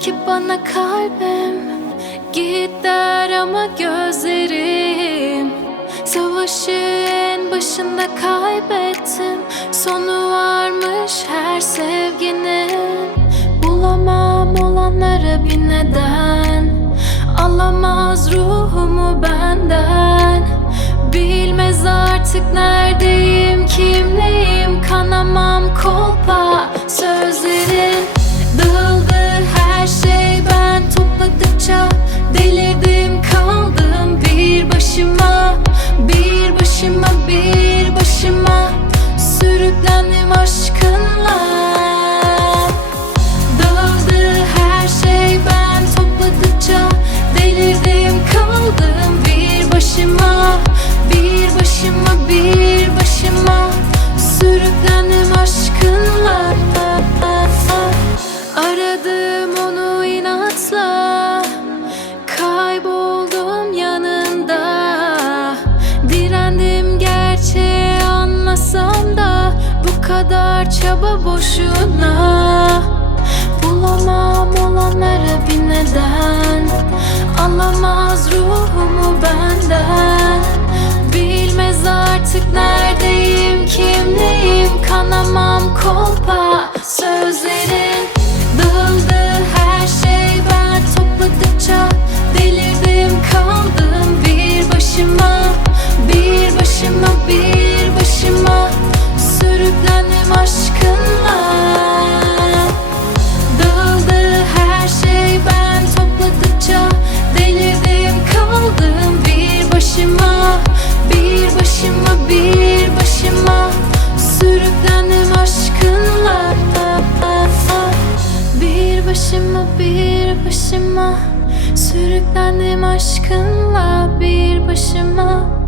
ki bana kalbim Git der ama gözlerim Savaşı en başında kaybettim. Sonu varmış her sevginin. Bulamam olanlara bir neden. Alamaz ruhumu benden. Bilmez artık neredeyim çaba boşuna. Bulamam olanlara bir neden? Alamaz ruhumu benden. Bilmez artık neredeyim kimleyim? Kanamam kolpa başıma bir başıma. Sürüklendim aşkınla bir başıma